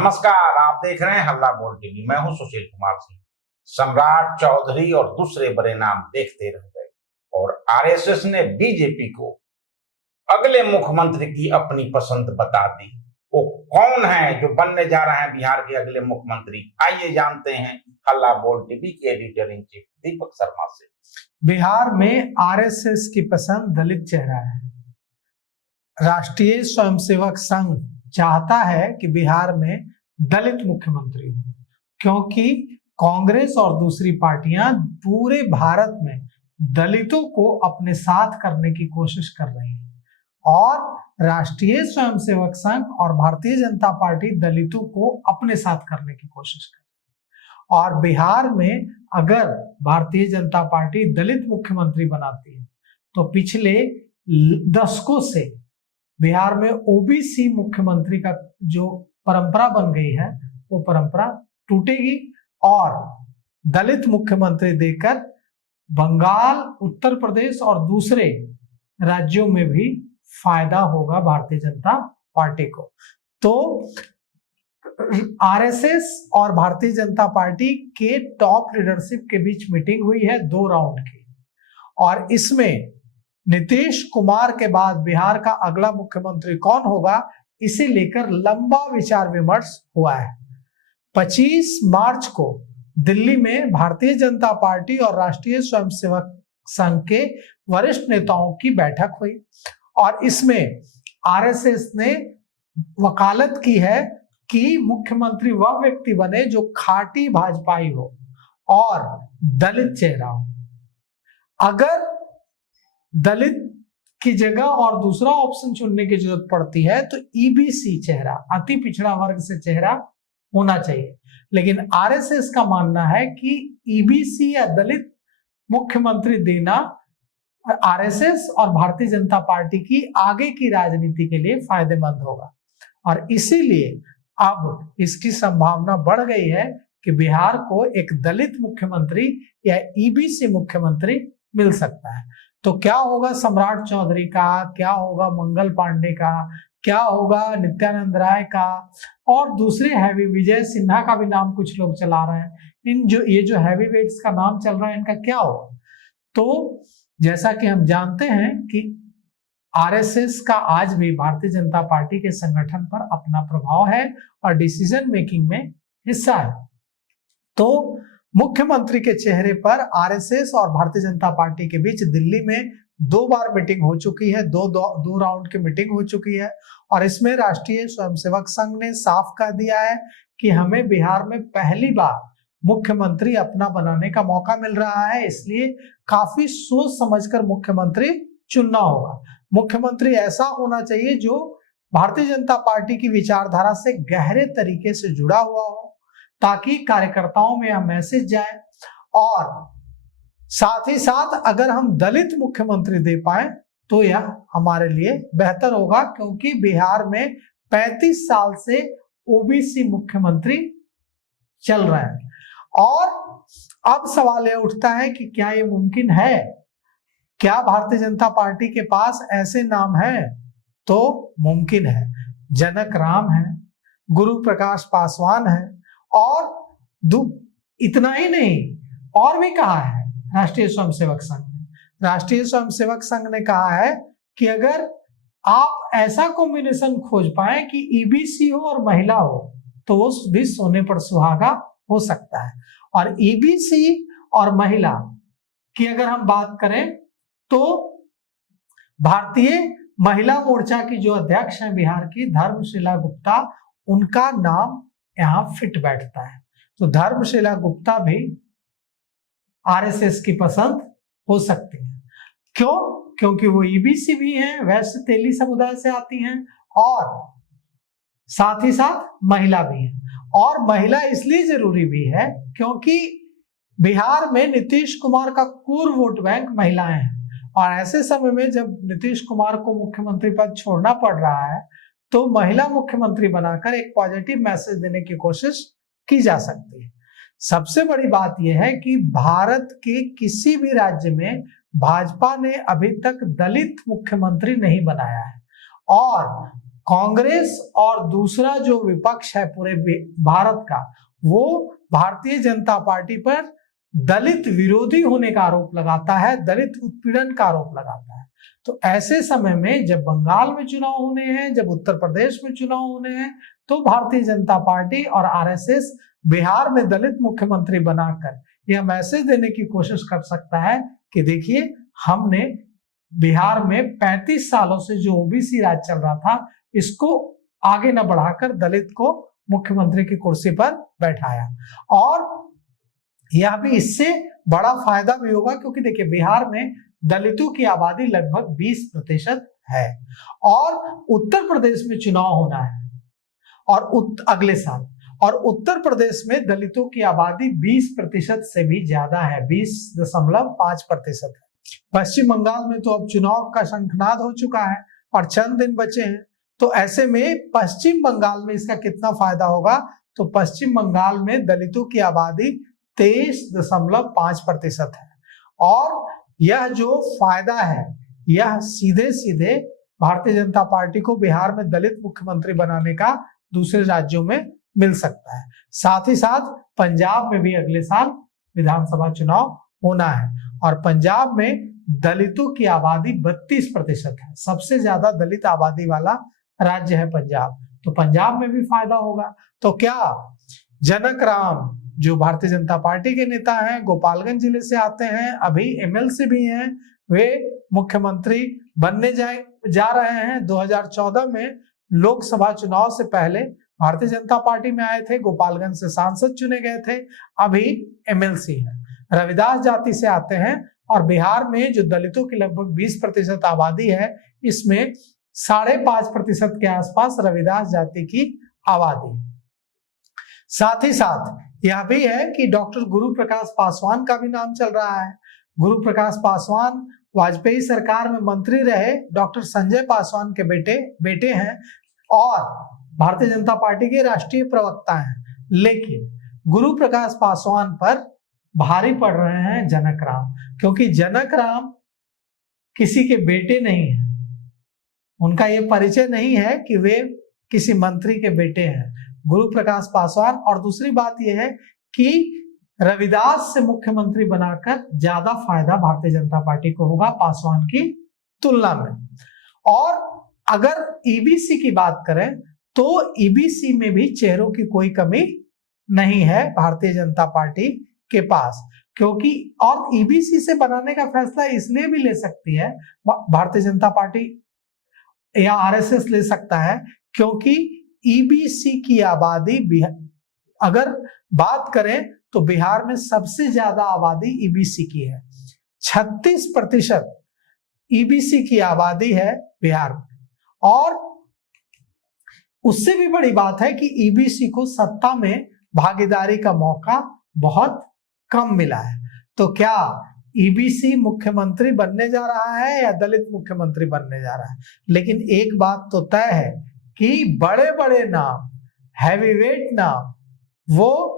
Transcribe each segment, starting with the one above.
नमस्कार, आप देख रहे हैं हल्ला बोल टीवी। मैं हूं सुशील कुमार सिंह। सम्राट चौधरी और दूसरे बड़े नाम देखते रह गए और आरएसएस ने बीजेपी को अगले मुख्यमंत्री की अपनी पसंद बता दी। वो कौन है जो बनने जा रहे हैं बिहार के अगले मुख्यमंत्री? आइए जानते हैं हल्ला बोल टीवी के editor in chief Deepak Sharma से। बिहार में आरएसएस की पसंद दलित चेहरा है। राष्ट्रीय स्वयंसेवक संघ चाहता है कि बिहार में दलित मुख्यमंत्री हो, क्योंकि कांग्रेस और दूसरी पार्टियां पूरे भारत में दलितों को अपने साथ करने की कोशिश कर रही हैं और राष्ट्रीय स्वयंसेवक संघ और भारतीय जनता पार्टी दलितों को अपने साथ करने की कोशिश कर रही है। और बिहार में अगर भारतीय जनता पार्टी दलित मुख्यमंत्री बनाती है तो पिछले दशकों से बिहार में ओबीसी मुख्यमंत्री का जो परंपरा बन गई है वो परंपरा टूटेगी और दलित मुख्यमंत्री देकर बंगाल, उत्तर प्रदेश और दूसरे राज्यों में भी फायदा होगा भारतीय जनता पार्टी को। तो आरएसएस और भारतीय जनता पार्टी के टॉप लीडरशिप के बीच मीटिंग हुई है 2 राउंड की, और इसमें नीतीश कुमार के बाद बिहार का अगला मुख्यमंत्री कौन होगा इसे लेकर लंबा विचार विमर्श हुआ है। 25 मार्च को दिल्ली में भारतीय जनता पार्टी और राष्ट्रीय स्वयंसेवक संघ के वरिष्ठ नेताओं की बैठक हुई और इसमें आरएसएस ने वकालत की है कि मुख्यमंत्री वह व्यक्ति बने जो खाटी भाजपाई हो और दलित चेहरा हो। अगर दलित की जगह और दूसरा ऑप्शन चुनने की जरूरत पड़ती है तो ईबीसी चेहरा, अति पिछड़ा वर्ग से चेहरा होना चाहिए, लेकिन आरएसएस का मानना है कि ईबीसी या दलित मुख्यमंत्री देना आरएसएस और भारतीय जनता पार्टी की आगे की राजनीति के लिए फायदेमंद होगा और इसीलिए अब इसकी संभावना बढ़ गई है कि बिहार को एक दलित मुख्यमंत्री या ईबीसी मुख्यमंत्री मिल सकता है। तो क्या होगा सम्राट चौधरी का, क्या होगा मंगल पांडे का, क्या होगा नित्यानंद राय का और दूसरे हैवी, विजय सिन्हा का भी नाम कुछ लोग चला रहे हैं। ये जो हैवी वेट्स का नाम चल रहा है इनका क्या होगा? तो जैसा कि हम जानते हैं कि आरएसएस का आज भी भारतीय जनता पार्टी के संगठन पर अपना प्रभाव है और डिसीजन मेकिंग में हिस्सा है। तो मुख्यमंत्री के चेहरे पर आरएसएस और भारतीय जनता पार्टी के बीच दिल्ली में 2 बार मीटिंग हो चुकी है, दो राउंड की मीटिंग हो चुकी है और इसमें राष्ट्रीय स्वयंसेवक संघ ने साफ कह दिया है कि हमें बिहार में पहली बार मुख्यमंत्री अपना बनाने का मौका मिल रहा है, इसलिए काफी सोच समझकर मुख्यमंत्री चुनना होगा। मुख्यमंत्री ऐसा होना चाहिए जो भारतीय जनता पार्टी की विचारधारा से गहरे तरीके से जुड़ा हुआ हो ताकि कार्यकर्ताओं में यह मैसेज जाए और साथ ही साथ अगर हम दलित मुख्यमंत्री दे पाए तो यह हमारे लिए बेहतर होगा, क्योंकि बिहार में 35 साल से ओबीसी मुख्यमंत्री चल रहे हैं। और अब सवाल यह उठता है कि क्या ये मुमकिन है? क्या भारतीय जनता पार्टी के पास ऐसे नाम हैं? तो मुमकिन है। जनक राम है, गुरु प्रकाश पासवान है और इतना ही नहीं, और भी कहा है राष्ट्रीय स्वयंसेवक संघ ने। राष्ट्रीय स्वयंसेवक संघ ने कहा है कि अगर आप ऐसा कॉम्बिनेशन खोज पाए कि ईबीसी हो और महिला हो तो वो भी सोने पर सुहागा हो सकता है। और ईबीसी और महिला की अगर हम बात करें तो भारतीय महिला मोर्चा की जो अध्यक्ष हैं बिहार की, धर्मशिला गुप्ता, उनका नाम यहाँ फिट बैठता है। तो धर्मशिला गुप्ता भी आरएसएस की पसंद हो सकती है। क्यों? क्योंकि वो ईबीसी भी हैं, वैश्य तेली समुदाय से आती हैं और साथ ही साथ महिला भी है। और महिला इसलिए जरूरी भी है क्योंकि बिहार में नीतीश कुमार का कोर वोट बैंक महिलाएं हैं और ऐसे समय में जब नीतीश कुमार को मुख्यमंत्री पद छोड़ना पड़ रहा है तो महिला मुख्यमंत्री बनाकर एक पॉजिटिव मैसेज देने की कोशिश की जा सकती है। सबसे बड़ी बात यह है कि भारत के किसी भी राज्य में भाजपा ने अभी तक दलित मुख्यमंत्री नहीं बनाया है और कांग्रेस और दूसरा जो विपक्ष है पूरे भारत का, वो भारतीय जनता पार्टी पर दलित विरोधी होने का आरोप लगाता है, दलित उत्पीड़न का आरोप लगाता है। तो ऐसे समय में जब बंगाल में चुनाव होने हैं, जब उत्तर प्रदेश में चुनाव होने हैं, तो भारतीय जनता पार्टी और आरएसएस बिहार में दलित मुख्यमंत्री बनाकर यह मैसेज देने की कोशिश कर सकता है कि देखिए, हमने बिहार में 35 सालों से जो ओबीसी राज चल रहा था, इसको आगे न बढ़ाकर दलित को मुख्यमंत्री की कुर्सी पर बैठाया। और यह भी इससे बड़ा फायदा भी होगा, क्योंकि देखिए बिहार में दलितों की आबादी लगभग 20% है और उत्तर प्रदेश में चुनाव होना है और अगले साल, और उत्तर प्रदेश में दलितों की आबादी 20% से भी ज्यादा है, 20.5% है। पश्चिम बंगाल में तो अब चुनाव का शंखनाद हो चुका है और चंद दिन बचे हैं। तो ऐसे में पश्चिम बंगाल में इसका कितना फायदा होगा, तो पश्चिम बंगाल में दलितों की आबादी 23.5% है और यह जो फायदा है, यह सीधे सीधे भारतीय जनता पार्टी को बिहार में दलित मुख्यमंत्री बनाने का दूसरे राज्यों में मिल सकता है। साथ ही साथ पंजाब में भी अगले साल विधानसभा चुनाव होना है और पंजाब में दलितों की आबादी 32% है, सबसे ज्यादा दलित आबादी वाला राज्य है पंजाब। तो पंजाब में भी फायदा होगा। तो क्या जनक राम जो भारतीय जनता पार्टी के नेता हैं, गोपालगंज जिले से आते हैं, अभी एमएलसी भी हैं, वे मुख्यमंत्री बनने जा रहे हैं। 2014 में लोकसभा चुनाव से पहले भारतीय जनता पार्टी में आए थे, गोपालगंज से सांसद चुने गए थे, अभी एमएलसी हैं। रविदास जाति से आते हैं और बिहार में जो दलितों की लगभग 20% आबादी है, इसमें 5.5% के आसपास रविदास जाति की आबादी। साथ ही साथ यह भी है कि डॉक्टर गुरु प्रकाश पासवान का भी नाम चल रहा है। गुरु प्रकाश पासवान वाजपेयी सरकार में मंत्री रहे, डॉक्टर संजय पासवान के बेटे हैं और भारतीय जनता पार्टी के राष्ट्रीय प्रवक्ता हैं। लेकिन गुरु प्रकाश पासवान पर भारी पड़ रहे हैं जनक राम, क्योंकि जनक राम किसी के बेटे नहीं हैं, उनका ये परिचय नहीं है कि वे किसी मंत्री के बेटे हैं, गुरु प्रकाश पासवान। और दूसरी बात यह है कि रविदास से मुख्यमंत्री बनाकर ज्यादा फायदा भारतीय जनता पार्टी को होगा पासवान की तुलना में। और अगर ईबीसी की बात करें तो ईबीसी में भी चेहरों की कोई कमी नहीं है भारतीय जनता पार्टी के पास, क्योंकि और ईबीसी से बनाने का फैसला इसलिए भी ले सकती है भारतीय जनता पार्टी या आरएसएस ले सकता है, क्योंकि ईबीसी की आबादी अगर बात करें तो बिहार में सबसे ज्यादा आबादी ईबीसी की है। 36% ईबीसी की आबादी है बिहार में। और उससे भी बड़ी बात है कि ईबीसी को सत्ता में भागीदारी का मौका बहुत कम मिला है। तो क्या ईबीसी मुख्यमंत्री बनने जा रहा है या दलित मुख्यमंत्री बनने जा रहा है? लेकिन एक बात तो तय है कि बड़े बड़े नाम, हैवीवेट नाम, वो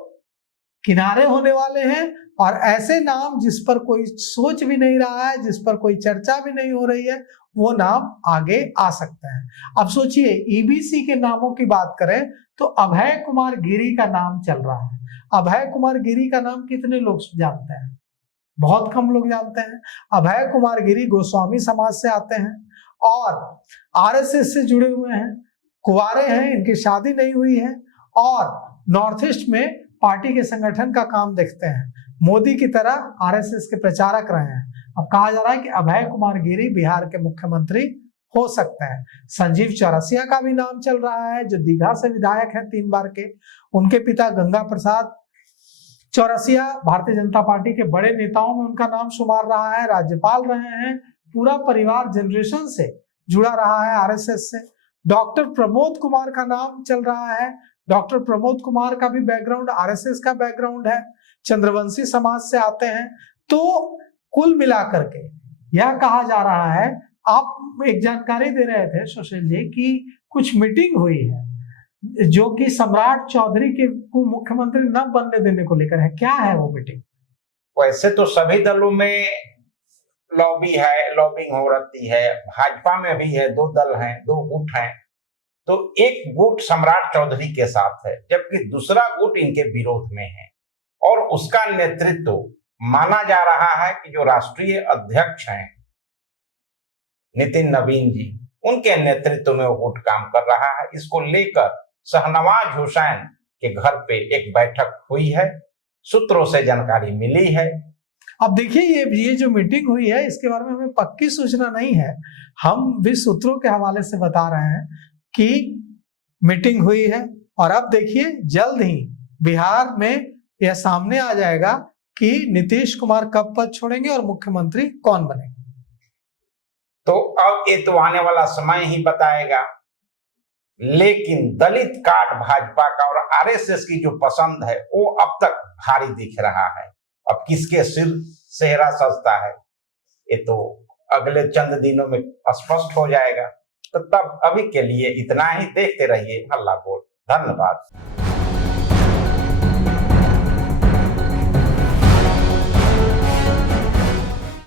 किनारे होने वाले हैं और ऐसे नाम जिस पर कोई सोच भी नहीं रहा है, जिस पर कोई चर्चा भी नहीं हो रही है, वो नाम आगे आ सकते हैं। अब सोचिए, ईबीसी के नामों की बात करें तो अभय कुमार गिरी का नाम चल रहा है। अभय कुमार गिरी का नाम कितने लोग जानते हैं? बहुत कम लोग जानते हैं। अभय कुमार गिरी गोस्वामी समाज से आते हैं और आरएसएस से जुड़े हुए हैं, कुंवारे हैं, इनकी शादी नहीं हुई है और नॉर्थ ईस्ट में पार्टी के संगठन का काम देखते हैं। मोदी की तरह आरएसएस के प्रचारक रहे हैं। अब कहा जा रहा है कि अभय कुमार गिरी बिहार के मुख्यमंत्री हो सकते हैं। संजीव चौरसिया का भी नाम चल रहा है, जो दीघा से विधायक हैं 3 बार के। उनके पिता गंगा प्रसाद चौरसिया भारतीय जनता पार्टी के बड़े नेताओं में उनका नाम शुमार रहा है, राज्यपाल रहे हैं, पूरा परिवार जनरेशन से जुड़ा रहा है आरएसएस से। डॉक्टर प्रमोद कुमार का नाम चल रहा है। डॉक्टर प्रमोद कुमार का भी बैकग्राउंड आरएसएस का बैकग्राउंड है, चंद्रवंशी समाज से आते हैं। तो कुल मिलाकर के यह कहा जा रहा है, आप एक जानकारी दे रहे थे सुशील जी कि कुछ मीटिंग हुई है जो कि सम्राट चौधरी के को मुख्यमंत्री न बनने देने को लेकर है। क्या है वो मीटिंग? वैसे तो सभी दलों में लॉबिंग हो रही है, भाजपा में भी है, 2 दल हैं, 2 गुट हैं। तो एक गुट सम्राट चौधरी के साथ है, जबकि दूसरा गुट इनके विरोध में है। और उसका नेतृत्व माना जा रहा है कि जो राष्ट्रीय अध्यक्ष हैं नितिन नवीन जी, उनके नेतृत्व में वो गुट काम कर रहा है। इसको लेकर शहनवाज हुसैन के घर पे एक बैठक हुई है, सूत्रों से जानकारी मिली है। अब देखिए ये जो मीटिंग हुई है इसके बारे में हमें पक्की सूचना नहीं है, हम भी सूत्रों के हवाले से बता रहे हैं कि मीटिंग हुई है। और अब देखिए जल्द ही बिहार में यह सामने आ जाएगा कि नीतीश कुमार कब पद छोड़ेंगे और मुख्यमंत्री कौन बनेगा। तो अब ये तो आने वाला समय ही बताएगा, लेकिन दलित कार्ड भाजपा का और आरएसएस की जो पसंद है वो अब तक भारी दिख रहा है। अब किसके सिर सेहरा सजता है ये तो अगले चंद दिनों में स्पष्ट हो जाएगा। तो तब अभी के लिए इतना ही, देखते रहिए हल्ला बोल। धन्यवाद।